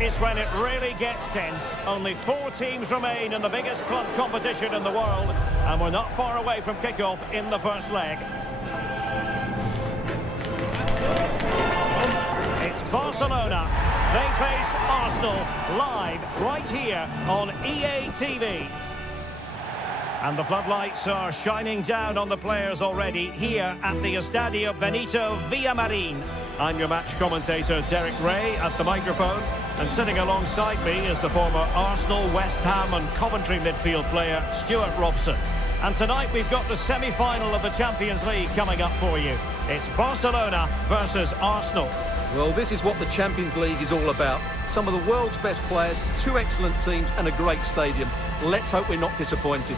is when it really gets tense. Only 4 teams remain in the biggest club competition in the world, and we're not far away from kickoff in the first leg. It's Barcelona. They face Arsenal live right here on EA TV. And the floodlights are shining down on the players already here at the Estadio Benito Villamarín. I'm your match commentator, Derek Ray, at the microphone. And sitting alongside me is the former Arsenal, West Ham and Coventry midfield player, Stuart Robson. And tonight we've got the semi-final of the Champions League coming up for you. It's Barcelona versus Arsenal. Well, this is what the Champions League is all about. Some of the world's best players, 2 excellent teams and a great stadium. Let's hope we're not disappointed.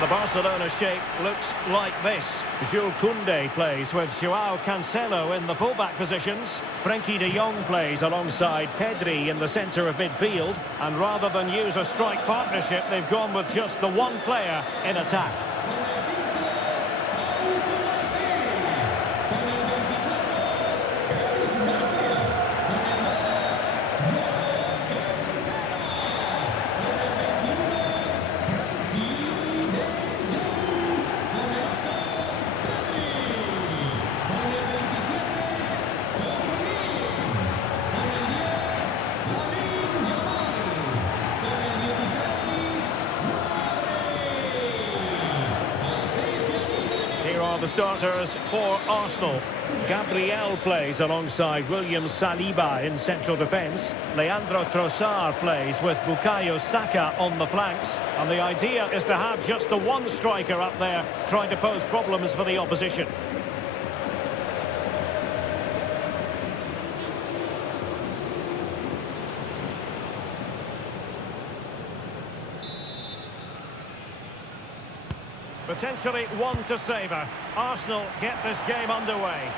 The Barcelona shape looks like this. Jules Koundé plays with Joao Cancelo in the fullback positions. Frenkie de Jong plays alongside Pedri in the centre of midfield. And rather than use a strike partnership, they've gone with just the one player in attack. The starters for Arsenal. Gabriel plays alongside William Saliba in central defence. Leandro Trossard plays with Bukayo Saka on the flanks. And the idea is to have just the one striker up there trying to pose problems for the opposition. Potentially one to savour. Arsenal get this game underway.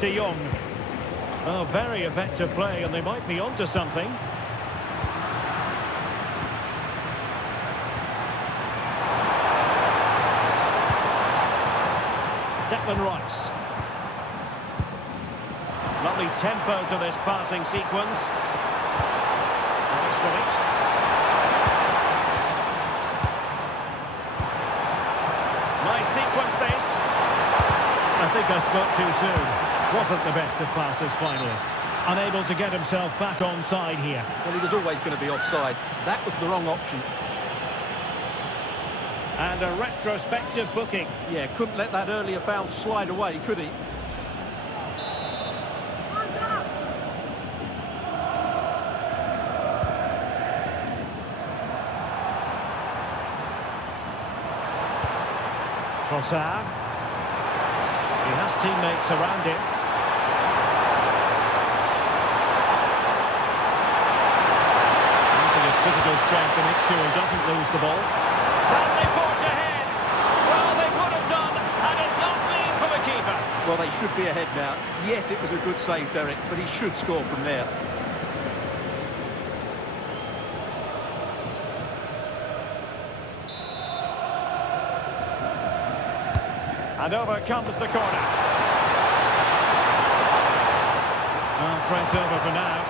De Jong. Oh, very effective play, and they might be onto something. Declan Rice. Lovely tempo to this passing sequence. Nice with it. Nice sequence this. I think I spoke too soon. Wasn't the best of passes finally. Unable to get himself back onside here. Well, he was always going to be offside. That was the wrong option. And a retrospective booking. Yeah, couldn't let that earlier foul slide away, could he? Trossard. He has teammates around him. Using his physical strength to make sure he doesn't lose the ball. And they forge ahead. Well, they would have done had it not been for the keeper. Well, they should be ahead now. Yes, it was a good save, Derek, but he should score from there. And over comes the corner. Well, threat over for now.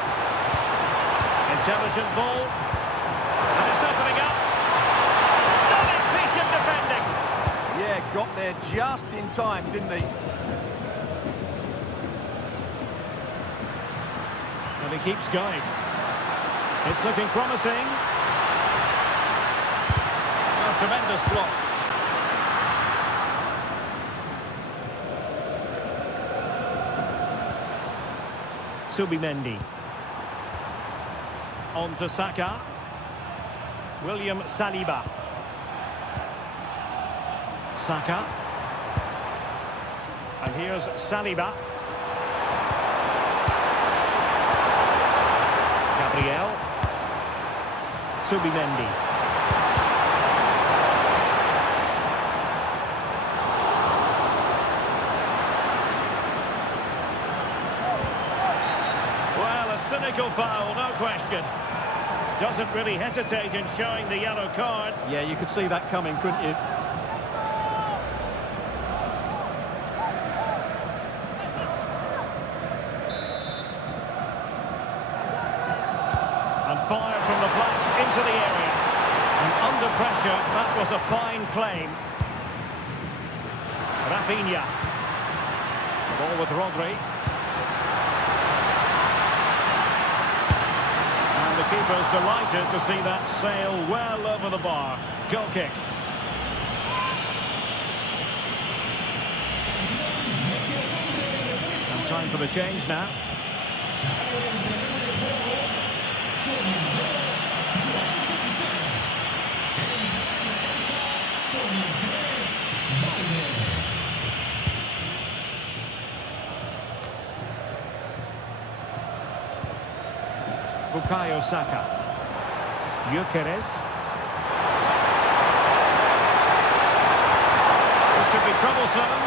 Intelligent ball. And it's opening up. Stunning piece of defending. Yeah, got there just in time, didn't he? And he keeps going. It's looking promising. A tremendous block. Subimendi. On to Saka. William Saliba. Saka. And here's Saliba. Gabriel. Subimendi. Well, a cynical foul, no question. Doesn't really hesitate in showing the yellow card. Yeah, you could see that coming, couldn't you? And fired from the flank into the area. And under pressure, that was a fine claim. Rafinha. The ball with Rodri. And the keeper's delighted to see that sail well over the bar. Goal kick. And time for the change now. Bukayo Saka. Gyökeres. This could be troublesome.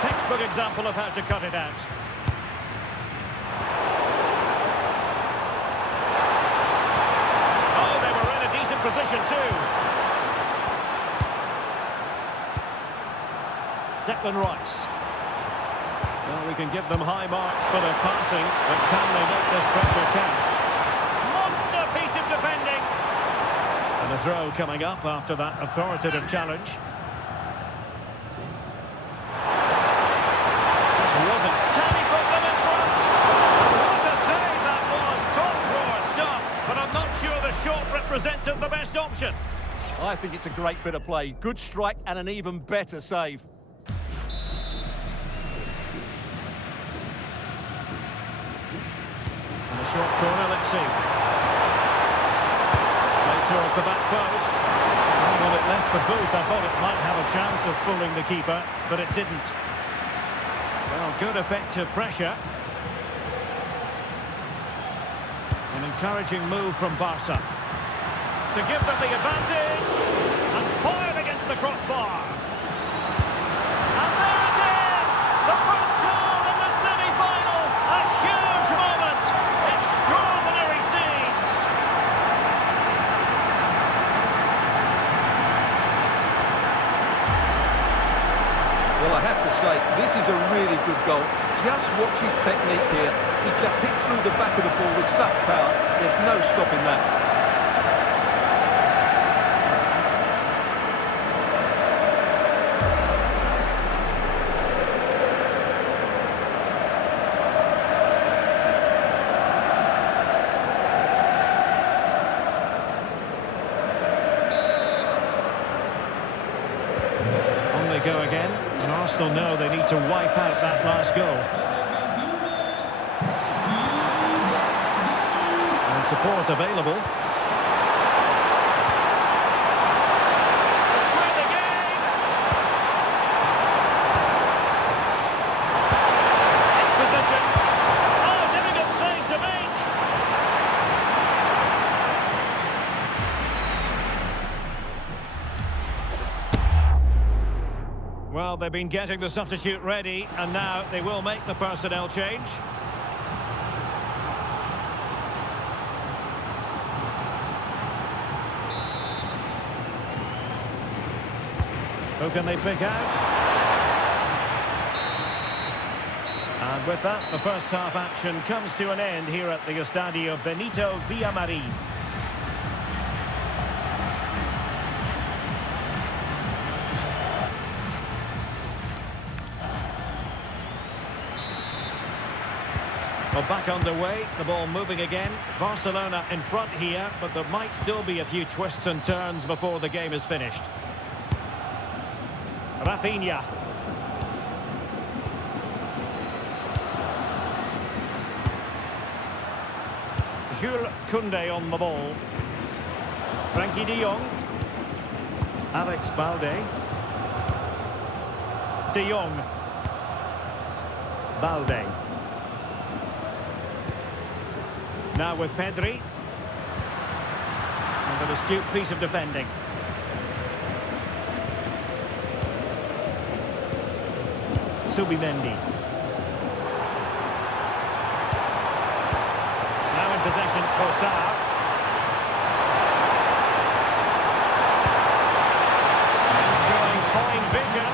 Textbook example of how to cut it out. Oh, they were in a decent position too. Declan Rice. Well, we can give them high marks for their passing, but can they make this pressure count? Monster piece of defending! And a throw coming up after that authoritative challenge. This wasn't. Can he put them in front? What a save that was! Top drawer stuff, but I'm not sure the shot represented the best option. I think it's a great bit of play. Good strike and an even better save. Short corner, let's see. Played towards the back post. And when it left the boot, I thought it might have a chance of fooling the keeper, but it didn't. Well, good effective pressure. An encouraging move from Barca. To give them the advantage. And fired against the crossbar. And there it is! The first goal in the semi-final! A huge moment! Extraordinary scenes! Well, I have to say, this is a really good goal. Just watch his technique here. He just hits through the back of the ball with such power. There's no stopping that. Go again, and Arsenal know they need to wipe out that last goal. And support available. Square the game! In position. Oh, difficult save to make! Well, they've been getting the substitute ready, and now they will make the personnel change. Who can they pick out? And with that, the first half action comes to an end here at the Estadio Benito Villamarín. Well, back underway, the ball moving again. Barcelona in front here, but there might still be a few twists and turns before the game is finished. Rafinha. Jules Koundé on the ball. Frankie de Jong. Alex Balde. De Jong. Balde. Now with Pedri. And an astute piece of defending. Subimendi. Now in possession, Trossard. And showing fine vision.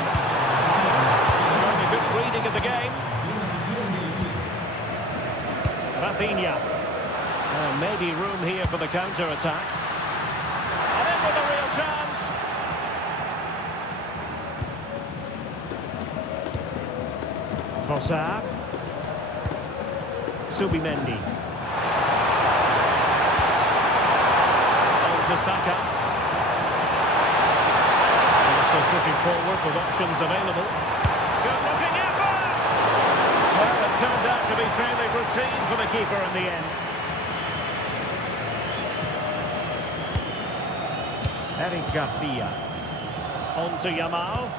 Showing a good reading of the game. Rafinha. Maybe room here for the counter-attack. And in with a real chance. Trossard. Subimendi. On to Saka. And still pushing forward with options available. Good-looking effort! Well, it turns out to be fairly routine for the keeper in the end. Eric Garcia. On to Yamal.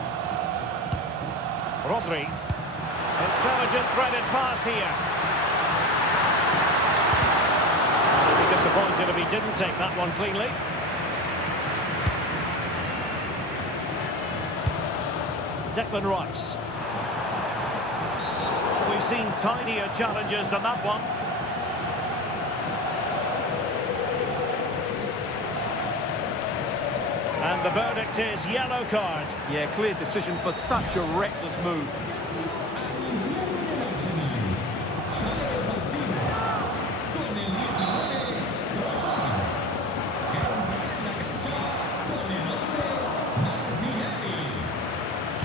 Rodri. Intelligent threaded pass here. I'd be disappointed if he didn't take that one cleanly. Declan Rice. We've seen tinier challenges than that one. And the verdict is yellow card. Yeah, clear decision for such a reckless move.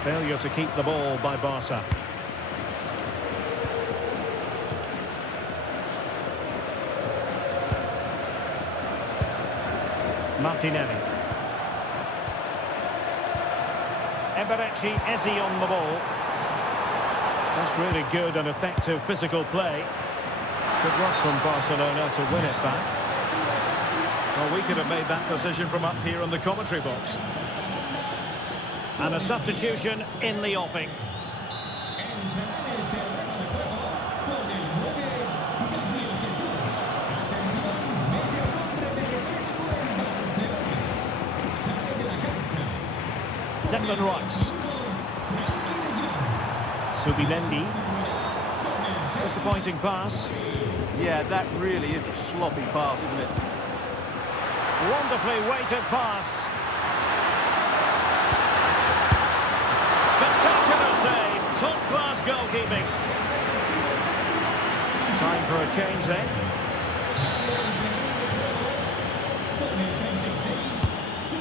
Failure to keep the ball by Barca. Martinelli. Eberechi Eze on the ball. That's really good and effective physical play. Good work from Barcelona to win it back. Well, we could have made that decision from up here in the commentary box. And a substitution in the offing. Declan Rice. Subimendi. Disappointing pass. Yeah, that really is a sloppy pass, isn't it? Wonderfully weighted pass. Spectacular save. Top-class goalkeeping. Time for a change then.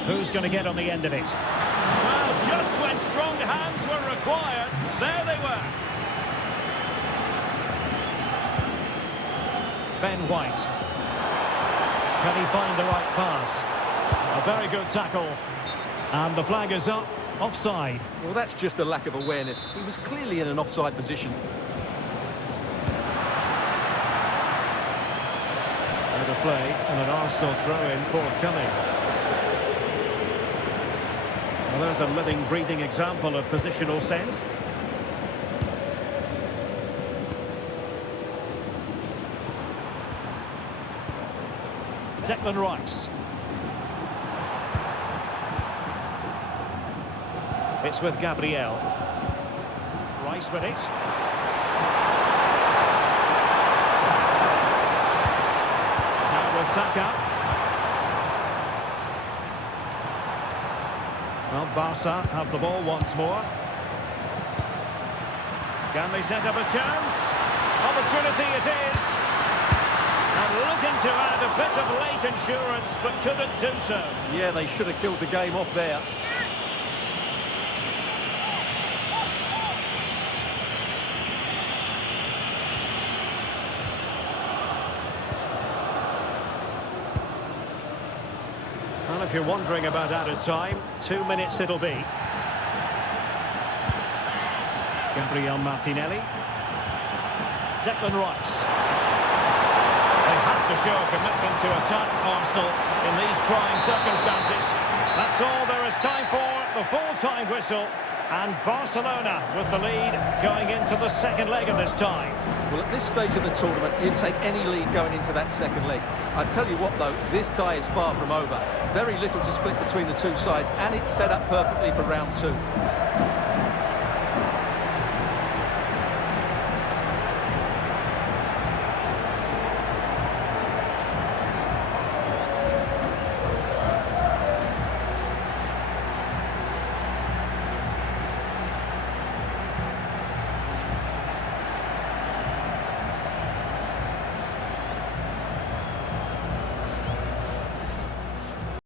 Who's going to get on the end of it? Well, just when strong hands were required, there they were. Ben White. Can he find the right pass? A very good tackle. And the flag is up. Offside. Well, that's just a lack of awareness. He was clearly in an offside position. Out of play and an Arsenal throw-in forthcoming. Well, there's a living, breathing example of positional sense. Declan Rice. It's with Gabriel. Rice with it. Now with Saka. Well, Barca have the ball once more. Can they set up a chance? Opportunity it is. And looking to add a bit of late insurance, but couldn't do so. Yeah, they should have killed the game off there. Well, if you're wondering about added time, 2 minutes it'll be. Gabriel Martinelli. Declan Rice. They have to show a commitment to attack Arsenal in these trying circumstances. That's all there is time for, the full-time whistle. And Barcelona with the lead going into the second leg of this tie. Well, at this stage of the tournament, you'd take any lead going into that second leg. I tell you what, though, this tie is far from over. Very little to split between the two sides, and it's set up perfectly for round two.